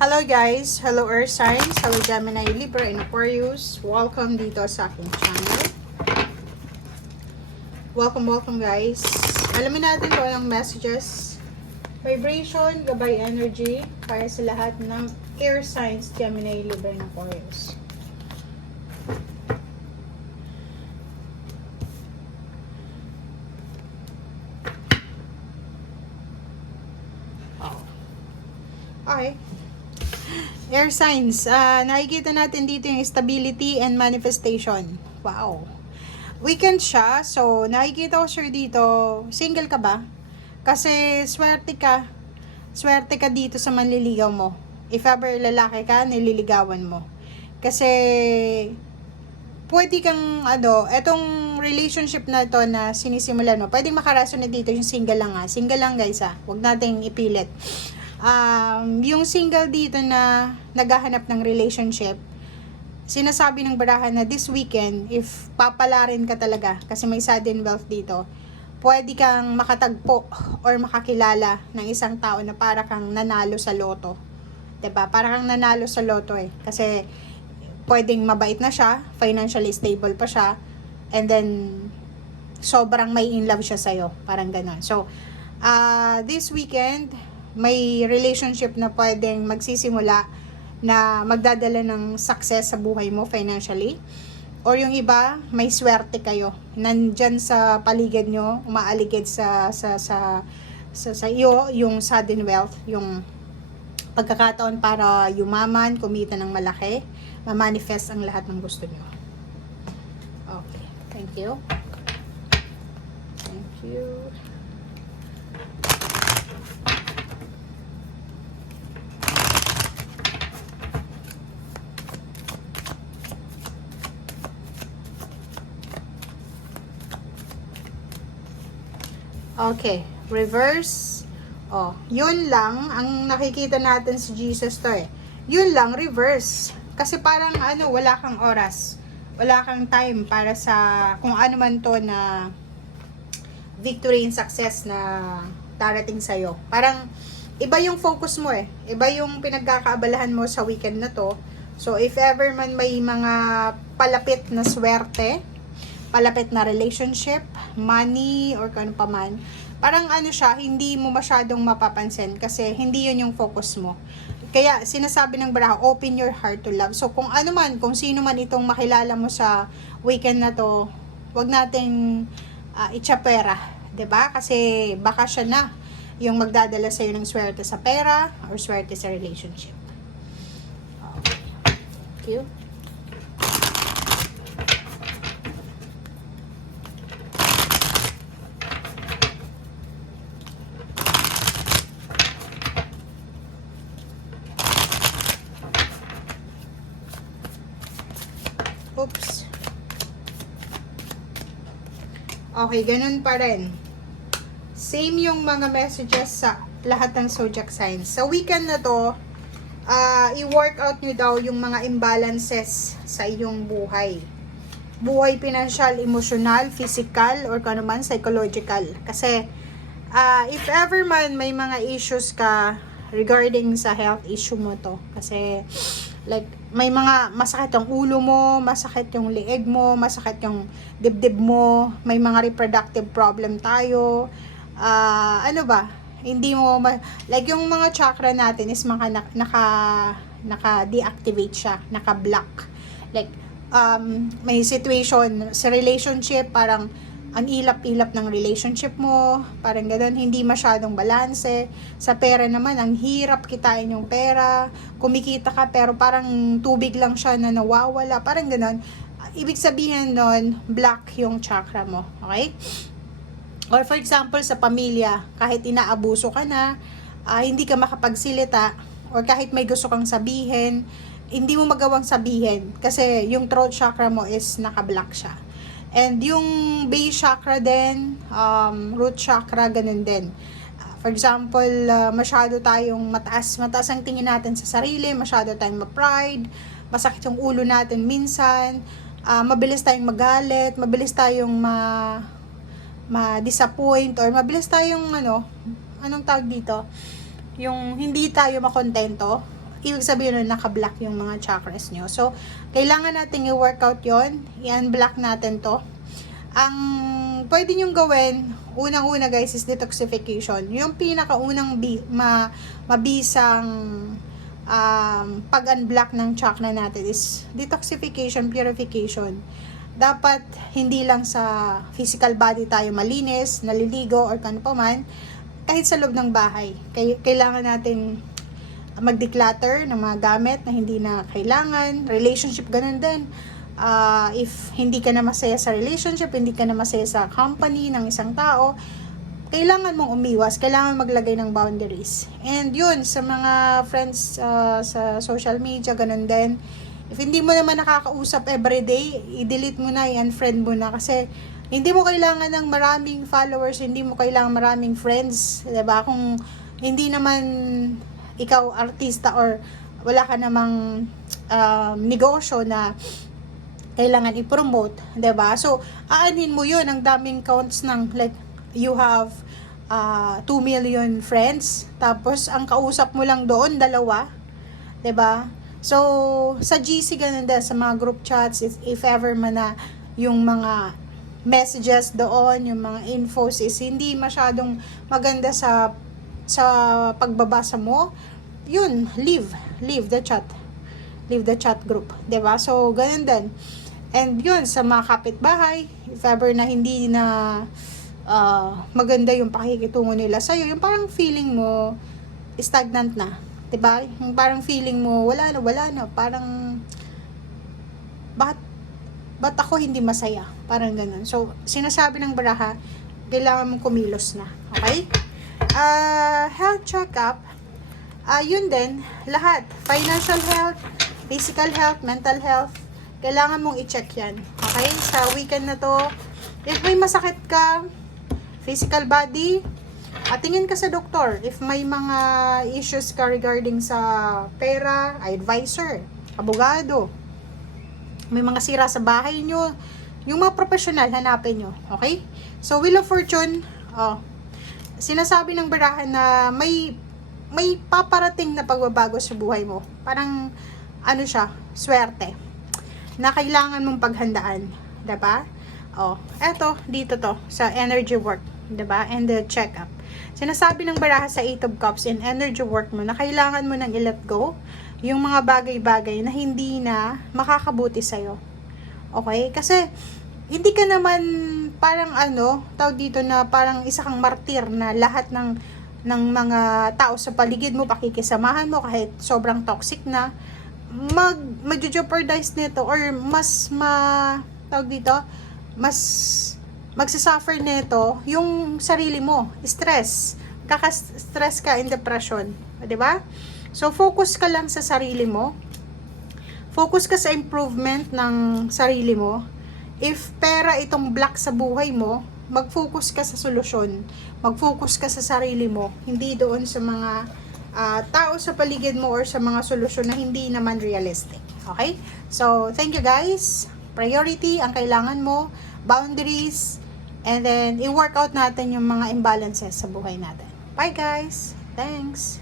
Hello guys! Hello Earth Signs! Hello Gemini, Libra, and Aquarius! Welcome dito sa aking channel. Welcome guys! Alamin natin kung anong messages, vibration, gabay energy para sa lahat ng Air Signs, Gemini, Libra, and Aquarius. Okay. Air signs, nakikita natin dito yung stability and manifestation. Wow. Weekend siya, so nakikita ko sir dito, single ka ba? Kasi swerte ka dito sa manliligaw mo. If ever lalaki ka, nililigawan mo. Kasi pwede kang etong relationship na to na sinisimulan mo, pwedeng makaresonate dito yung single lang single lang guys huwag nating ipilit. Yung single dito na naghahanap ng relationship, sinasabi ng barahan na this weekend, if papalarin ka talaga, kasi may sudden wealth dito, pwede kang makatagpo or makakilala ng isang tao na para kang nanalo sa loto. 'Di ba? Para kang nanalo sa loto kasi pwedeng mabait na siya, financially stable pa siya, and then sobrang may in love siya sa'yo. Parang ganon. So, this weekend, may relationship na pwedeng magsisimula na magdadala ng success sa buhay mo financially. Or yung iba, may swerte kayo. Nandyan sa paligid nyo, umaaligid sa iyo, yung sudden wealth, yung pagkakataon para yumaman, kumita ng malaki, ma-manifest ang lahat ng gusto nyo. Okay, thank you. Thank you. Okay, reverse. Yun lang ang nakikita natin si Jesus to Yun lang, reverse. Kasi parang wala kang oras. Wala kang time para sa kung ano man to na victory and success na darating sa'yo. Parang iba yung focus mo Iba yung pinagkakaabalahan mo sa weekend na to. So, if ever man may mga palapit na swerte, palapit na relationship, money, or kung ano pa man, parang siya, hindi mo masyadong mapapansin kasi hindi yun yung focus mo. Kaya sinasabi ng baraha, open your heart to love. So kung ano man, kung sino man itong makilala mo sa weekend na to, wag nating itsyapera, 'di ba? Kasi baka siya na yung magdadala sa iyo ng swerte sa pera or swerte sa relationship. Okay. Thank you. Oops. Okay, ganun pa rin. Same yung mga messages sa lahat ng zodiac signs. Sa weekend na to, i-workout nyo daw yung mga imbalances sa iyong buhay. Buhay financial, emotional, physical, or kano man, psychological. Kasi, if ever man may mga issues ka regarding sa health issue mo to. Kasi, like, may mga masakit yung ulo mo, masakit yung lieg mo, masakit yung dibdib mo, may mga reproductive problem tayo. Hindi mo, like yung mga chakra natin is naka-deactivate siya, naka-block. Like, may situation sa relationship, parang ang ilap-ilap ng relationship mo, parang gano'n, hindi masyadong balanse. Sa pera naman, ang hirap kitain yung pera, kumikita ka pero parang tubig lang siya na nawawala, parang gano'n. Ibig sabihin nun, black yung chakra mo, okay? Or for example, sa pamilya, kahit inaabuso ka na, hindi ka makapagsilita, or kahit may gusto kang sabihin, hindi mo magawang sabihin, kasi yung throat chakra mo is naka-block siya. And yung base chakra din, root chakra, ganun din. For example, masyado tayong mataas ang tingin natin sa sarili, masyado tayong ma-pride, masakit yung ulo natin minsan, mabilis tayong magalit, mabilis tayong ma-disappoint, or mabilis tayong anong tawag dito? Yung hindi tayo makontento. ibig sabihin nun, naka-block yung mga chakras nyo. So, kailangan natin i-workout yon, i-unblock natin to. Ang pwede nyong gawin, unang-una guys, is detoxification. Yung pinakaunang mabisang pag-unblock ng chakra natin is detoxification, purification. Dapat hindi lang sa physical body tayo malinis, naliligo, or kano pa man, kahit sa loob ng bahay. Kailangan natin mag-declutter ng mga gamit na hindi na kailangan. Relationship, ganun din. If hindi ka na masaya sa relationship, hindi ka na masaya sa company ng isang tao, kailangan mong umiwas, kailangan maglagay ng boundaries. And yun, sa mga friends sa social media, ganun din. If hindi mo naman nakakausap everyday, i-delete mo na, i-unfriend mo na. Kasi hindi mo kailangan ng maraming followers, hindi mo kailangan maraming friends. Diba? Kung hindi naman ikaw artista or wala ka namang negosyo na kailangan i-promote, 'di ba? So, aanin mo 'yun, ang daming counts ng like you have 2 million friends, tapos ang kausap mo lang doon 2, 'di ba? So, sa GC ganun din, sa mga group chats, if ever man na yung mga messages doon, yung mga infos is hindi masyadong maganda sa pagbabasa mo, yun, leave the chat. Leave the chat group, 'di ba? So, ganun din. And yun, sa mga kapitbahay, if ever na hindi na maganda yung pakikitungo nila sa'yo, yung parang feeling mo stagnant na, 'di ba? Yung parang feeling mo wala na, parang ba't ako hindi masaya? Parang ganun. So, sinasabi ng baraha, kailangan mong kumilos na. Okay? Health check-up, yun din, lahat. Financial health, physical health, mental health, kailangan mong i-check yan. Okay? Sa weekend na to, if may masakit ka, physical body, tingin ka sa doktor. If may mga issues ka regarding sa pera, advisor, abogado, may mga sira sa bahay nyo, yung mga professional, hanapin nyo. Okay? So, Wheel of Fortune, sinasabi ng barahan na may paparating na pagbabago sa buhay mo. Parang, ano siya, swerte, na kailangan mong paghandaan. Diba? Eto, dito to, sa energy work. Diba? And the check-up. Sinasabi ng baraha sa 8 of Cups in energy work mo na kailangan mo nang i-let go yung mga bagay-bagay na hindi na makakabuti sa'yo. Okay? Kasi, hindi ka naman parang tawag dito na parang isa kang martir na lahat ng mga tao sa paligid mo, pakikisamahan mo kahit sobrang toxic na, mag-jeopardize nito or mas magsasuffer nito yung sarili mo. Stress. Kaka-stress ka in depression. Diba? So, focus ka lang sa sarili mo. Focus ka sa improvement ng sarili mo. If pera itong block sa buhay mo, mag-focus ka sa solusyon. Mag-focus ka sa sarili mo. Hindi doon sa mga tao sa paligid mo or sa mga solusyon na hindi naman realistic. Okay? So, thank you guys. Priority ang kailangan mo. Boundaries. And then, i-work out natin yung mga imbalances sa buhay natin. Bye guys! Thanks!